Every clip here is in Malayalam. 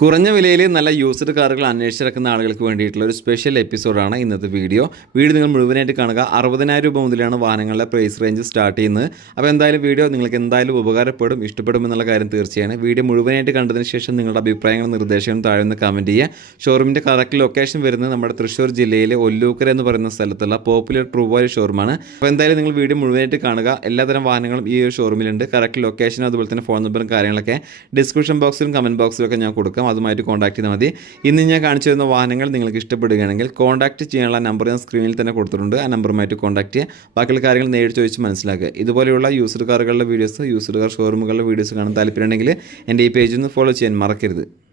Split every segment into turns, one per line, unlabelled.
കുറഞ്ഞ വിലയിൽ നല്ല യൂസ്ഡ് കാറുകൾ അന്വേഷിച്ചിറക്കുന്ന ആളുകൾക്ക് വേണ്ടിയിട്ടുള്ള ഒരു സ്പെഷ്യൽ എപ്പിസോഡാണ് ഇന്നത്തെ വീഡിയോ വീഡിയോ നിങ്ങൾ മുഴുവനായിട്ട് കാണുക. അറുപതിനായിരം രൂപ മുതലാണ് വാഹനങ്ങളുടെ പ്രൈസ് റേഞ്ച് സ്റ്റാർട്ട് ചെയ്യുന്നത്. അപ്പോൾ എന്തായാലും വീഡിയോ നിങ്ങൾക്ക് എന്തായാലും ഉപകാരപ്പെടും ഇഷ്ടപ്പെടും എന്നുള്ള കാര്യം തീർച്ചയാണ്. വീഡിയോ മുഴുവനായിട്ട് കണ്ടതിന് ശേഷം നിങ്ങളുടെ അഭിപ്രായങ്ങളും നിർദ്ദേശങ്ങളും താഴെ നിന്ന് കമന്റ് ചെയ്യുക. ഷോറൂമിന്റെ കറക്റ്റ് ലൊക്കേഷൻ വരുന്നത് നമ്മുടെ തൃശ്ശൂർ ജില്ലയിലെ ഒല്ലൂക്കര എന്ന് പറയുന്ന സ്ഥലത്തുള്ള പോപ്പുലർ ട്രൂവോയിൽ ഷോറൂമാണ് അപ്പോൾ എന്തായാലും നിങ്ങൾ വീഡിയോ മുഴുവനായിട്ട് കാണുക. എല്ലാത്തരം വാഹനങ്ങളും ഈ ഷോറൂമിലുണ്ട് കറക്റ്റ് ലൊക്കേഷനും അതുപോലെ തന്നെ ഫോൺ നമ്പറും കാര്യങ്ങളൊക്കെ ഡിസ്ക്രിപ്ഷൻ ബോക്സിലും കമന്റ് ബോക്സിലും ഞാൻ കൊടുക്കാം. അതുമായിട്ട് കോൺടാക്ട് ചെയ്താൽ മതി. ഇന്ന് ഞാൻ കാണിച്ചു തരുന്ന വാഹനങ്ങൾ നിങ്ങൾക്ക് ഇഷ്ടപ്പെടുകയാണെങ്കിൽ കോൺടാക്ട് ചെയ്യാനുള്ള നമ്പർ ഞാൻ സ്ക്രീനിൽ തന്നെ കൊടുത്തിട്ടുണ്ട്. ആ നമ്പറുമായിട്ട് കോൺടാക്ട് ചെയ്യുക ബാക്കിയുള്ള കാര്യങ്ങൾ നേരിട്ട് ചോദിച്ച് മനസ്സിലാക്കുക. ഇതുപോലെയുള്ള യൂസർ കാറുകളുടെ വീഡിയോസ് യൂസർ കാർ ഷോറൂമുകളുടെ വീഡിയോസ് കാണാൻ താല്പര്യമുണ്ടെങ്കിൽ എന്റെ ഈ പേജ് ഒന്ന് ഫോളോ ചെയ്യാൻ മറക്കരുത്.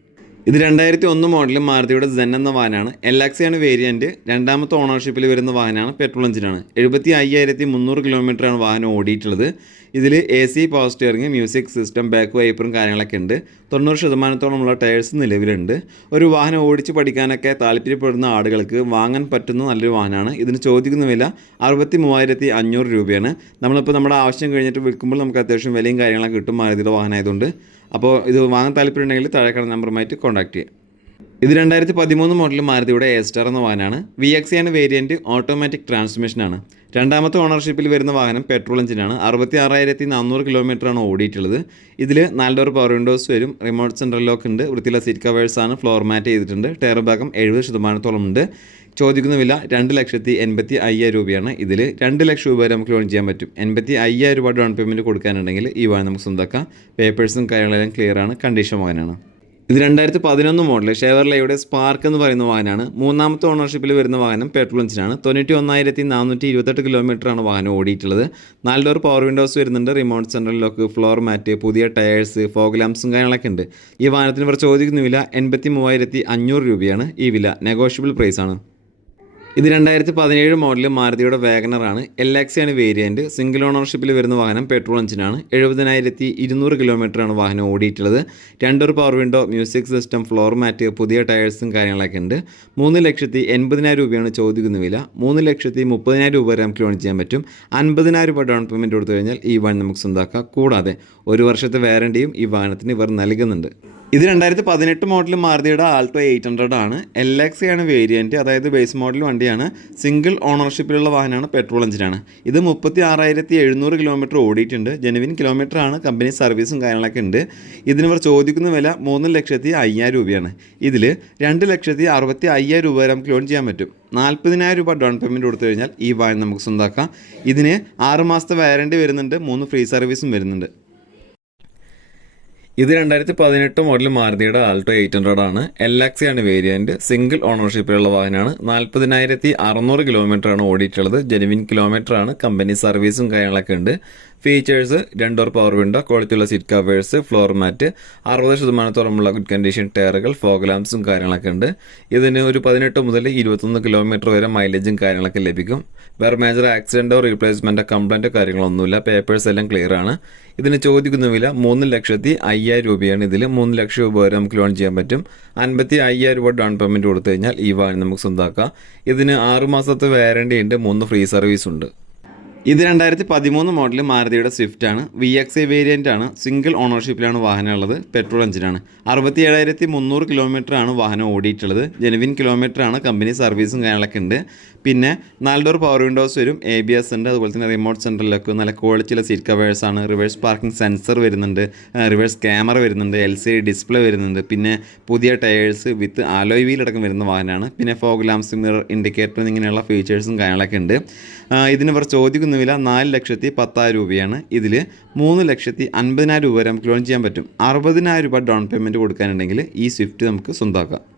ഇത് രണ്ടായിരത്തി ഒന്ന് മോഡൽ മാരുതിയുടെ സെൻ എന്ന വാഹനമാണ്. ആണ് വേരിയന്റ് രണ്ടാമത്തെ ഓണർഷിപ്പിൽ വരുന്ന വാഹനമാണ് പെട്രോൾ എഞ്ചിനാണ് എഴുപത്തി അയ്യായിരത്തി മുന്നൂറ് കിലോമീറ്ററാണ് വാഹനം ഓടിയിട്ടുള്ളത്. ഇതിൽ A C power steering music system back വൈപ്പറും കാര്യങ്ങളൊക്കെ ഉണ്ട്. തൊണ്ണൂറ് ശതമാനത്തോളമുള്ള ടയേഴ്സ് നിലവിലുണ്ട്. ഒരു വാഹനം ഓടിച്ച് പഠിക്കാനൊക്കെ താല്പര്യപ്പെടുന്ന ആളുകൾക്ക് വാങ്ങാൻ പറ്റുന്ന നല്ലൊരു വാഹനമാണ്. ഇതിന് ചോദിക്കുന്ന വില അറുപത്തി മൂവായിരത്തി അഞ്ഞൂറ് രൂപയാണ്. നമ്മളിപ്പോൾ നമ്മുടെ ആവശ്യം കഴിഞ്ഞിട്ട് വിൽക്കുമ്പോൾ നമുക്ക് അത്യാവശ്യം വിലയും കാര്യങ്ങളൊക്കെ കിട്ടും മാരുതിയുടെ വാഹനമായതുകൊണ്ട് അപ്പോൾ ഇത് വാങ്ങാൻ താല്പര്യമുണ്ടെങ്കിൽ താഴെ കാണുന്ന നമ്പറുമായിട്ട് കോൺടാക്ട് ചെയ്യുക ഇത് രണ്ടായിരത്തി പതിമൂന്ന് മോഡൽ മാരുതിയുടെ എ സ്റ്റാർ എന്ന വാഹനമാണ്. വി എക്സ് ആണ് വേരിയന്റ് ഓട്ടോമാറ്റിക് ട്രാൻസ്മിഷനാണ് രണ്ടാമത്തെ ഓണർഷിപ്പിൽ വരുന്ന വാഹനം പെട്രോൾ എഞ്ചിനാണ് അറുപത്തി ആറായിരത്തി നാനൂറ് കിലോമീറ്ററാണ് ഓടിയിട്ടുള്ളത്. ഇതിൽ നാല് ഡോർ പവർ വിൻഡോസ് വരും. റിമോട്ട് സെൻട്രൽ ലോക്ക് ഉണ്ട്. വൃത്തിയുള്ള സീറ്റ് കവേഴ്സാണ് ഫ്ലോർ മാറ്റ് ചെയ്തിട്ടുണ്ട്. ടയർ ഭാഗം എഴുപത് ശതമാനത്തോളം ഉണ്ട്. ചോദിക്കുന്ന വില രണ്ട് ലക്ഷത്തി എൺപത്തി അയ്യായിരം രൂപയാണ് ഇതിൽ രണ്ട് ലക്ഷം രൂപ വരെ നമുക്ക് ലോൺ ചെയ്യാൻ പറ്റും. എൺപത്തി അയ്യായിരം രൂപ ഡൗൺ പേയ്മെന്റ് കൊടുക്കാനുണ്ടെങ്കിൽ ഈ വാഹനം നമുക്ക് സ്വന്തമാക്കാം. പേപ്പേഴ്സും കാര്യങ്ങളെല്ലാം ക്ലിയറാണ് കണ്ടീഷൻ വാഹനമാണ് ഇത് രണ്ടായിരത്തി പതിനൊന്ന് മോഡൽ ഷെവർലയുടെ സ്പാർക്ക് എന്ന് പറയുന്ന വാഹനമാണ് മൂന്നാമത്തെ ഓണർഷിപ്പിൽ വരുന്ന വാഹനം പെട്രോൾ എഞ്ചിനാണ് തൊണ്ണൂറ്റി ഒന്നായിരത്തി നാനൂറ്റി ഇരുപത്തെട്ട് കിലോമീറ്ററാണ് വാഹനം ഓടിയിട്ടുള്ളത്. നാല് ഡോർ പവർ വിൻഡോസ് വരുന്നുണ്ട്. Remote central lock floor mat പുതിയ ടയേഴ്സ് ഫോഗ് ലാംപ്സും കാര്യങ്ങളൊക്കെ ഉണ്ട്. ഈ വാഹനത്തിന് ഇവർ ചോദിക്കുന്ന വില എൺപത്തി മൂവായിരത്തി അഞ്ഞൂറ് രൂപയാണ് ഈ വില. നെഗോഷ്യബിൾ പ്രൈസാണ് ഇത് രണ്ടായിരത്തി പതിനേഴ് മോഡൽ മാരുതിയുടെ വാഗണറാണ്. എൽ ആണ് വേരിയന്റ് സിംഗിൾ ഓണർഷിപ്പിൽ വരുന്ന വാഹനം പെട്രോൾ എഞ്ചിനാണ് എഴുപതിനായിരത്തി ഇരുന്നൂറ് കിലോമീറ്ററാണ് വാഹനം ഓടിയിട്ടുള്ളത്. രണ്ടൊരു power window music system floor mat പുതിയ ടയേഴ്സും കാര്യങ്ങളൊക്കെ ഉണ്ട്. മൂന്ന് ലക്ഷത്തി എൺപതിനായിരം രൂപയാണ് ചോദിക്കുന്ന വില. മൂന്ന് ലക്ഷത്തി മുപ്പതിനായിരം രൂപ വരെ നമുക്ക് ലോൺ ചെയ്യാൻ പറ്റും. അൻപതിനായിരം രൂപ ഡൗൺ പേയ്മെന്റ് കൊടുത്തു കഴിഞ്ഞാൽ ഈ വാഹനം നമുക്ക് സ്വന്തമാക്കാം കൂടാതെ ഒരു വർഷത്തെ വാറണ്ടിയും ഈ വാഹനത്തിന് ഇവർ നൽകുന്നുണ്ട്. ഇത് രണ്ടായിരത്തി പതിനെട്ട് മോഡൽ മാരുതിയുടെ ആൾട്ടോ എയ്റ്റ് ഹൺഡ്രഡ് ആണ്. എൽ എക്സ് ആണ് വേരിയന്റ് അതായത് ബേസ് മോഡൽ വണ്ടിയാണ്. സിംഗിൾ ഓണർഷിപ്പിലുള്ള വാഹനമാണ് പെട്രോൾ എഞ്ചിനാണ് ഇത് മുപ്പത്തി ആറായിരത്തി എഴുന്നൂറ് കിലോമീറ്റർ ഓടിയിട്ടുണ്ട്. ജെനുവിൻ കിലോമീറ്റർ ആണ് കമ്പനി സർവീസും കാര്യങ്ങളൊക്കെ ഉണ്ട്. ഇതിന് ഇവർ ചോദിക്കുന്ന വില മൂന്ന് ലക്ഷത്തി അയ്യായിരം രൂപയാണ്. ഇതിൽ രണ്ട് ലക്ഷത്തി അറുപത്തി അയ്യായിരം രൂപ വരെ നമുക്ക് ലോൺ ചെയ്യാൻ പറ്റും. നാൽപ്പതിനായിരം രൂപ ഡൗൺ പേയ്മെന്റ് കൊടുത്തു കഴിഞ്ഞാൽ ഈ വാഹനം നമുക്ക് സ്വന്തമാക്കാം ഇതിന് ആറ് മാസത്തെ വാറണ്ടി വരുന്നുണ്ട് മൂന്ന് ഫ്രീ സർവീസും വരുന്നുണ്ട്. ഇത് രണ്ടായിരത്തി പതിനെട്ട് മോഡൽ മാരുതിയുടെ ആൾട്ടോ എയ്റ്റ് ഹൺഡ്രഡ് ആണ്. എൽ എക്സ് ആണ് വേരിയന്റ് സിംഗിൾ ഓണർഷിപ്പിലുള്ള വാഹനമാണ്. നാൽപ്പതിനായിരത്തി അറുന്നൂറ് കിലോമീറ്റർ ആണ് ഓടിയിട്ടുള്ളത്. ജെനുവിൻ കിലോമീറ്റർ ആണ്. കമ്പനി സർവീസും കാര്യങ്ങളൊക്കെ ഉണ്ട്. ഫീച്ചേഴ്സ് രണ്ടോർ പവർ വിൻഡോ ക്വാളിറ്റിയുള്ള സീറ്റ് കവേഴ്സ് ഫ്ലോർ മാറ്റ് അറുപത് ശതമാനത്തോളമുള്ള ഗുഡ് കണ്ടീഷൻ ടയറുകൾ ഫോഗ് ലാംപ്സും കാര്യങ്ങളൊക്കെ ഉണ്ട്. ഇതിന് ഒരു പതിനെട്ട് മുതൽ ഇരുപത്തൊന്ന് കിലോമീറ്റർ വരെ മൈലേജും കാര്യങ്ങളൊക്കെ ലഭിക്കും. വേറെ മേജർ ആക്സിഡന്റോ റീപ്ലേസ്മെന്റോ കംപ്ലൈന്റോ കാര്യങ്ങളൊന്നുമില്ല. പേപ്പേഴ്സ് എല്ലാം ക്ലിയർ ആണ്. ഇതിന് ചോദിക്കുന്ന വില മൂന്ന് ലക്ഷത്തി അയ്യായിരം രൂപയാണ്. ഇതിൽ മൂന്ന് ലക്ഷം രൂപ വരെ നമുക്ക് ലോൺ ചെയ്യാൻ പറ്റും. അൻപത്തി അയ്യായിരം രൂപ ഡൗൺ പേയ്മെന്റ് കൊടുത്തു കഴിഞ്ഞാൽ ഈ വാഹനം നമുക്ക് സ്വന്തമാക്കാം ഇതിന് ആറ് മാസത്തെ വാറണ്ടി ഉണ്ട്. മൂന്ന് ഫ്രീ സർവീസ് ഉണ്ട്. ഇത് രണ്ടായിരത്തി പതിമൂന്ന് മോഡൽ മാരുതിയുടെ സ്വിഫ്റ്റ് ആണ്. വി എക്സ് എ വേരിയന്റ് ആണ്. സിംഗിൾ ഓണർഷിപ്പിലാണ് വാഹനം ഉള്ളത് പെട്രോൾ എഞ്ചിനാണ് അറുപത്തി ഏഴായിരത്തി മുന്നൂറ് കിലോമീറ്റർ ആണ് വാഹനം ഓടിയിട്ടുള്ളത്. ജെനുവിൻ കിലോമീറ്റർ ആണ് കമ്പനി സർവീസും കാര്യങ്ങളൊക്കെ ഉണ്ട്. പിന്നെ നാല് ഡോർ പവർ വിൻഡോസ് വരും. എ ബി എസ് ഉണ്ട്. അതുപോലെ തന്നെ റിമോട്ട് സെന്ററിലൊക്കെ നല്ല ക്വാളിറ്റിയുള്ള സീറ്റ് കവേഴ്സ് ആണ്. റിവേഴ്സ് പാർക്കിംഗ് സെൻസർ വരുന്നുണ്ട്. റിവേഴ്സ് ക്യാമറ വരുന്നുണ്ട്. എൽ സി ഡിസ്പ്ലേ വരുന്നുണ്ട്. പിന്നെ പുതിയ ടയേഴ്സ് വിത്ത് ആലോയ് വീൽ അടക്കം വരുന്ന വാഹനമാണ്. പിന്നെ ഫോഗ് ലാംസ് മിറർ ഇൻഡിക്കേറ്റർ ഇങ്ങനെയുള്ള ഫീച്ചേഴ്സും കാര്യങ്ങളൊക്കെ ഉണ്ട്. ഇതിന് ഇവർ ചോദിക്കുന്ന വില നാല് ലക്ഷത്തി പത്തായിരം രൂപയാണ്. ഇതിൽ മൂന്ന് ലക്ഷത്തി അൻപതിനായിരം രൂപ വരെ നമുക്ക് ലോൺ ചെയ്യാൻ പറ്റും. അറുപതിനായിരം രൂപ ഡൗൺ പേയ്മെന്റ് കൊടുക്കാനുണ്ടെങ്കിൽ ഈ സ്വിഫ്റ്റ് നമുക്ക് സ്വന്തമാക്കാം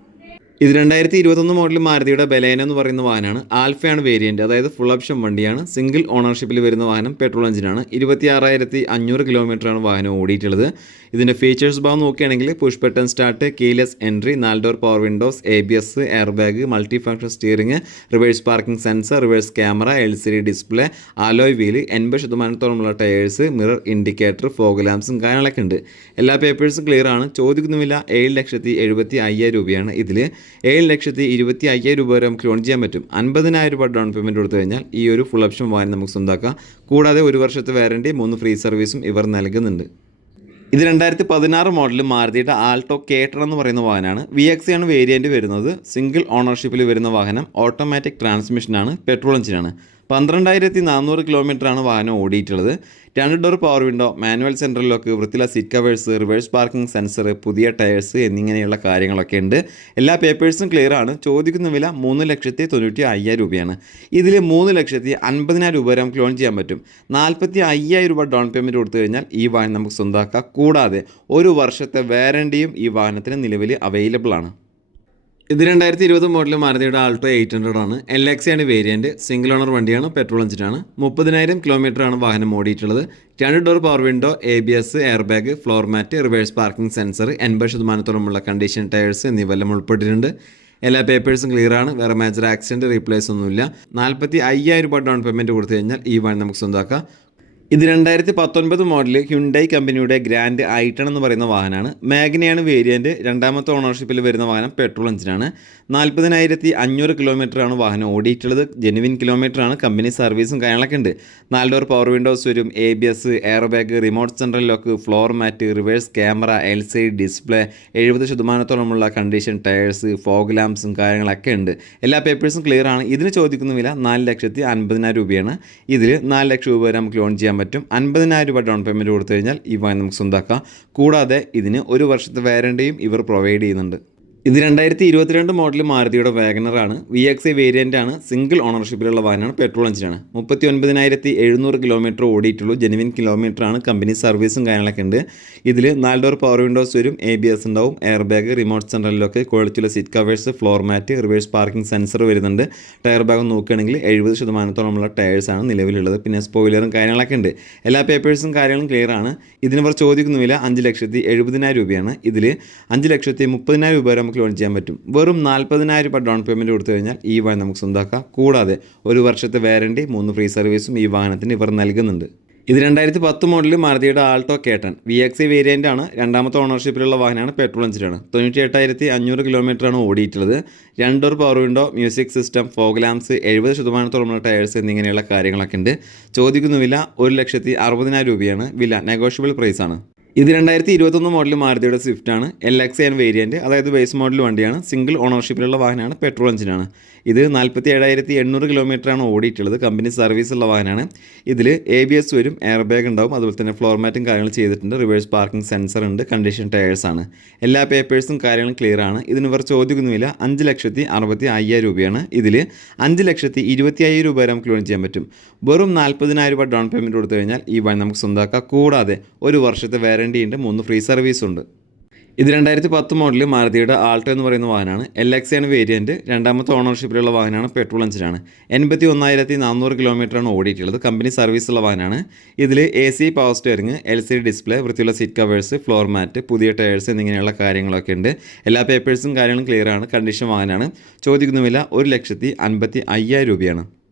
ഇത് രണ്ടായിരത്തി ഇരുപത്തൊന്ന് മോഡൽ മാരുതിയുടെ ബലേന എന്ന് പറയുന്ന വാഹനമാണ്. ആൽഫയാണ് വേരിയന്റ് അതായത് ഫുൾ ഓപ്ഷൻ വണ്ടിയാണ്. സിംഗിൾ ഓണർഷിപ്പിൽ വരുന്ന വാഹനം പെട്രോൾ എഞ്ചിനാണ് ഇരുപത്തി ആറായിരത്തി അഞ്ഞൂറ് കിലോമീറ്ററാണ് വാഹനം ഓടിയിട്ടുള്ളത്. ഇതിന്റെ ഫീച്ചേഴ്സ് ഭാഗം നോക്കുകയാണെങ്കിൽ push button start keyless entry നാല് door power windows A B S air bag multi function steering reverse parking sensor reverse camera L C D display alloy wheel എൺപത് ശതമാനത്തോളമുള്ള ടയേഴ്സ് മിറർ ഇൻഡിക്കേറ്റർ ഫോഗ് ലാംപ്സും കാര്യങ്ങളൊക്കെ ഉണ്ട്. എല്ലാ പേപ്പേഴ്സും ക്ലിയർ ആണ്. ചോദിക്കുന്നുമില്ല ഏഴ് ലക്ഷത്തി എഴുപത്തി അയ്യായിരം രൂപയാണ് ഇതിൽ ഏഴ് ലക്ഷത്തി ഇരുപത്തി അയ്യായിരം രൂപ വരെ നമുക്ക് ലോൺ ചെയ്യാൻ പറ്റും. അൻപതിനായിരം രൂപ ഡൗൺ പേയ്മെന്റ് കൊടുത്തു കഴിഞ്ഞാൽ ഈ ഒരു ഫുൾ ഓപ്ഷൻ വാഹനം നമുക്ക് സ്വന്തമാക്കാം കൂടാതെ ഒരു വർഷത്തെ വാറണ്ടി മൂന്ന് ഫ്രീ സർവീസും ഇവർ നൽകുന്നുണ്ട്. ഇത് രണ്ടായിരത്തി പതിനാറ് മോഡൽ മാരുതിയുടെ ആൾട്ടോ കേട്ടർ എന്ന് പറയുന്ന വാഹനമാണ്. വി എക്സ് ആണ് വേരിയന്റ് വരുന്നത്. സിംഗിൾ ഓണർഷിപ്പിൽ വരുന്ന വാഹനം. ഓട്ടോമാറ്റിക് ട്രാൻസ്മിഷനാണ് പെട്രോൾ എഞ്ചിനാണ് പന്ത്രണ്ടായിരത്തി നാനൂറ് കിലോമീറ്ററാണ് വാഹനം ഓടിയിട്ടുള്ളത്. രണ്ട് door power window manual central lock വൃത്തിയുള്ള seat covers reverse parking sensor പുതിയ ടയേഴ്സ് എന്നിങ്ങനെയുള്ള കാര്യങ്ങളൊക്കെ ഉണ്ട്. എല്ലാ പേപ്പേഴ്സും ക്ലിയർ ആണ്. ചോദിക്കുന്ന വില മൂന്ന് ലക്ഷത്തി തൊണ്ണൂറ്റി അയ്യായിരം രൂപയാണ്. ഇതിൽ മൂന്ന് ലക്ഷത്തി അൻപതിനായിരം രൂപ വരെ നമുക്ക് ലോൺ ചെയ്യാൻ പറ്റും. നാൽപ്പത്തി അയ്യായിരം രൂപ ഡൗൺ പേയ്മെന്റ് കൊടുത്തു കഴിഞ്ഞാൽ ഈ വാഹനം നമുക്ക് സ്വന്തമാക്കാം. കൂടാതെ ഒരു വർഷത്തെ വാരണ്ടിയും ഈ വാഹനത്തിന് നിലവിൽ അവൈലബിൾ ആണ്. ഇത് രണ്ടായിരത്തി ഇരുപത് മോഡൽ മാരുതിയുടെ ആൾട്ടോ എയ്റ്റ് ഹൺഡ്രഡ് ആണ്. എൽ എക്സ് ആണ് വേരിയന്റ് സിംഗിൾ ഓണർ വണ്ടിയാണ്. പെട്രോൾ എഞ്ചിനാണ് മുപ്പതിനായിരം കിലോമീറ്ററാണ് വാഹനം ഓടിയിട്ടുള്ളത്. രണ്ട് door power window A B S air bag floor mat reverse parking sensor എൺപത് ശതമാനത്തോളമുള്ള കണ്ടീഷൻ ടയേഴ്സ് എന്നിവയെല്ലാം ഉൾപ്പെട്ടിട്ടുണ്ട്. എല്ലാ പേപ്പേഴ്സും ക്ലിയർ ആണ്. വേറെ മേജർ ആക്സിഡന്റ് റീപ്ലേസ് ഒന്നുമില്ല. നാൽപ്പത്തി അയ്യായിരം രൂപ ഡൗൺ പേയ്മെന്റ് കൊടുത്തു കഴിഞ്ഞാൽ ഈ വണ്ടി നമുക്ക് സ്വന്തമാക്കാം. ഇത് രണ്ടായിരത്തി പത്തൊൻപത് മോഡൽ ഹ്യുണ്ടൈ കമ്പനിയുടെ ഗ്രാൻഡ് ഐട്ടൺ എന്ന് പറയുന്ന വാഹനമാണ്. മാഗ്നയാണ് വേരിയന്റ് രണ്ടാമത്തെ ഓണർഷിപ്പിൽ വരുന്ന വാഹനം പെട്രോൾ എഞ്ചിനാണ്. നാൽപ്പതിനായിരത്തി അഞ്ഞൂറ് കിലോമീറ്ററാണ് വാഹനം ഓടിയിട്ടുള്ളത്. ജെനുവിൻ കിലോമീറ്ററാണ് കമ്പനി സർവീസും കാര്യങ്ങളൊക്കെ ഉണ്ട്. നാല് ഡോർ പവർ വിൻഡോസ് വരും. A B S air bag remote central lock floor mat reverse camera L C display എഴുപത് ശതമാനത്തോളമുള്ള കണ്ടീഷൻ ടയേഴ്സ് ഫോഗ് ലാംപ്സും കാര്യങ്ങളൊക്കെ ഉണ്ട്. എല്ലാ പേപ്പേഴ്സും ക്ലിയർ ആണ്. ഇതിന് ചോദിക്കുന്ന വില നാല് ലക്ഷത്തി അൻപതിനായിരം രൂപയാണ്. ഇതിൽ നാല് ലക്ഷം രൂപ വരെ നമുക്ക് ലോൺ ചെയ്യാൻ പറ്റും. അൻപതിനായിരം രൂപ ഡൗൺ പേയ്മെന്റ് കൊടുത്തു കഴിഞ്ഞാൽ ഈ വാഹനം നമുക്ക് സ്വന്തമാക്കാം കൂടാതെ ഇതിന് ഒരു വർഷത്തെ വാരണ്ടിയും ഇവർ പ്രൊവൈഡ് ചെയ്യുന്നുണ്ട്. ഇത് രണ്ടായിരത്തി ഇരുപത്തിരണ്ട് മോഡൽ മാരുതിയുടെ വാഗനറാണ് വി എക്സ് ഐ വേരിയന്റ് ആണ്. സിംഗിൾ ഓണർഷിപ്പിലുള്ള വാഹനമാണ്. പെട്രോൾ എഞ്ചിനാണ് മുപ്പത്തി ഒൻപതിനായിരത്തി എഴുന്നൂറ് കിലോമീറ്റർ ഓടിയിട്ടുള്ളൂ. ജെനുവിൻ കിലോമീറ്റർ ആണ്. കമ്പനി സർവീസും കാര്യങ്ങളൊക്കെ ഉണ്ട്. ഇതിൽ നാല് ഡോർ പവർ വിൻഡോസ് വരും. എ ബി എസ് ഉണ്ടാവും. എയർ ബാഗ് റിമോട്ട് സെൻട്രലിലൊക്കെ ക്വാളിറ്റിയുള്ള seat covers floor mat reverse parking sensor വരുന്നുണ്ട്. ടയർ ബാഗ് നോക്കുകയാണെങ്കിൽ എഴുപത് ശതമാനത്തോളമുള്ള ടയേഴ്സാണ് നിലവിലുള്ളത്. പിന്നെ സ്പോയിലറും കാര്യങ്ങളൊക്കെ ഉണ്ട്. എല്ലാ പേപ്പേഴ്സും കാര്യങ്ങളും ക്ലിയർ ആണ്. ഇതിന് ഇവർ ചോദിക്കുന്ന വില അഞ്ച് ലക്ഷത്തി എഴുപതിനായിരം രൂപയാണ്. ഇതിൽ അഞ്ച് ലക്ഷത്തി മുപ്പതിനായിരം രൂപ വരെ നമുക്ക് ലോൺ ചെയ്യാൻ പറ്റും. വെറും നാൽപ്പതിനായിരം രൂപ ഡൗൺ പേയ്മെന്റ് കൊടുത്തു കഴിഞ്ഞാൽ ഈ വാഹനം നമുക്ക് സ്വന്തമാക്കാം കൂടാതെ ഒരു വർഷത്തെ വാരണ്ടി മൂന്ന് ഫ്രീ സർവീസും ഈ വാഹനത്തിന് ഇവർ നൽകുന്നുണ്ട്. ഇത് രണ്ടായിരത്തി പത്ത് മോഡൽ മാരുതിയുടെ ആൾട്ടോ കേട്ടൻ. വി എക്സ് വേരിയന്റ് ആണ്. രണ്ടാമത്തെ ഓണർഷിപ്പിലുള്ള വാഹനമാണ് പെട്രോൾ എഞ്ചിനാണ് തൊണ്ണൂറ്റി എട്ടായിരത്തി അഞ്ഞൂറ് കിലോമീറ്ററാണ് ഓടിയിട്ടുള്ളത്. രണ്ടോർ power window music system fog lamps എഴുപത് ശതമാനത്തോളമുള്ള ടയേഴ്സ് എന്നിങ്ങനെയുള്ള കാര്യങ്ങളൊക്കെ ഉണ്ട്. ചോദിക്കുന്ന വില ഒരു ലക്ഷത്തി അറുപതിനായിരം രൂപയാണ്. വില നെഗോഷ്യബിൾ പ്രൈസാണ് ഇത് രണ്ടായിരത്തി ഇരുപത്തൊന്ന് മോഡൽ മാരുതിയുടെ സ്വിഫ്റ്റ് ആണ് എൽ എക്സ് എൻ വേരിയന്റ് അതായത് ബേസ് മോഡൽ വണ്ടിയാണ്. സിംഗിൾ ഓണർഷിപ്പിലുള്ള വാഹനമാണ്. പെട്രോൾ എഞ്ചിനാണ് ഇത് നാൽപ്പത്തി ഏഴായിരത്തി എണ്ണൂറ് കിലോമീറ്ററാണ് ഓടിയിട്ടുള്ളത്. കമ്പനി സർവീസ് ഉള്ള വാഹനമാണ് ഇതിൽ എ ബി എസ് വരും എയർ ബാഗ് ഉണ്ടാവും അതുപോലെ തന്നെ ഫ്ലോർ മാറ്റും കാര്യങ്ങൾ ചെയ്തിട്ടുണ്ട്. റിവേഴ്സ് പാർക്കിംഗ് സെൻസർ ഉണ്ട് കണ്ടീഷൻ ടയേഴ്സ് ആണ്. എല്ലാ പേപ്പേഴ്സും കാര്യങ്ങളും ക്ലിയർ ആണ്. ഇതിന് ഇവർ ചോദിക്കുന്നുമില്ല അഞ്ച് ലക്ഷത്തി അറുപത്തി അയ്യായിരം രൂപയാണ്. ഇതിൽ അഞ്ച് ലക്ഷത്തി ഇരുപത്തി അയ്യായിരം രൂപ വരെ നമുക്ക് ലോൺ ചെയ്യാൻ പറ്റും. വെറും നാൽപ്പതിനായിരം രൂപ ഡൗൺ പേയ്മെന്റ് കൊടുത്തു കഴിഞ്ഞാൽ ഈ വണ്ടി നമുക്ക് സ്വന്തമാക്കാം കൂടാതെ ഒരു വർഷത്തെ വാറണ്ടി ഉണ്ട് മൂന്ന് ഫ്രീ സർവീസ് ഉണ്ട്. ഇത് രണ്ടായിരത്തി പത്ത് മോഡൽ മാരുതിയുടെ ആൾട്ടോ എന്ന് പറയുന്ന വാഹനമാണ്. എൽ എക്സ് ആണ് വേരിയന്റ് രണ്ടാമത്തെ ഓണർഷിപ്പിലുള്ള വാഹനമാണ് പെട്രോൾ എഞ്ചിനാണ് എൺപത്തി ഒന്നായിരത്തി നാനൂറ് കിലോമീറ്ററാണ് ഓടിയിട്ടുള്ളത്. കമ്പനി സർവീസുള്ള വാഹനമാണ്. ഇതിൽ A C power steering L C display വൃത്തിയുള്ള സീറ്റ് കവേഴ്സ് ഫ്ലോർ മാറ്റ് പുതിയ ടയേഴ്സ് എന്നിങ്ങനെയുള്ള കാര്യങ്ങളൊക്കെ ഉണ്ട്. എല്ലാ പേപ്പേഴ്സും കാര്യങ്ങളും ക്ലിയർ ആണ്. കണ്ടീഷൻ വാഹനമാണ്. ചോദിക്കുന്ന വില ഒരു ലക്ഷത്തി അൻപത്തി അയ്യായിരം രൂപയാണ്.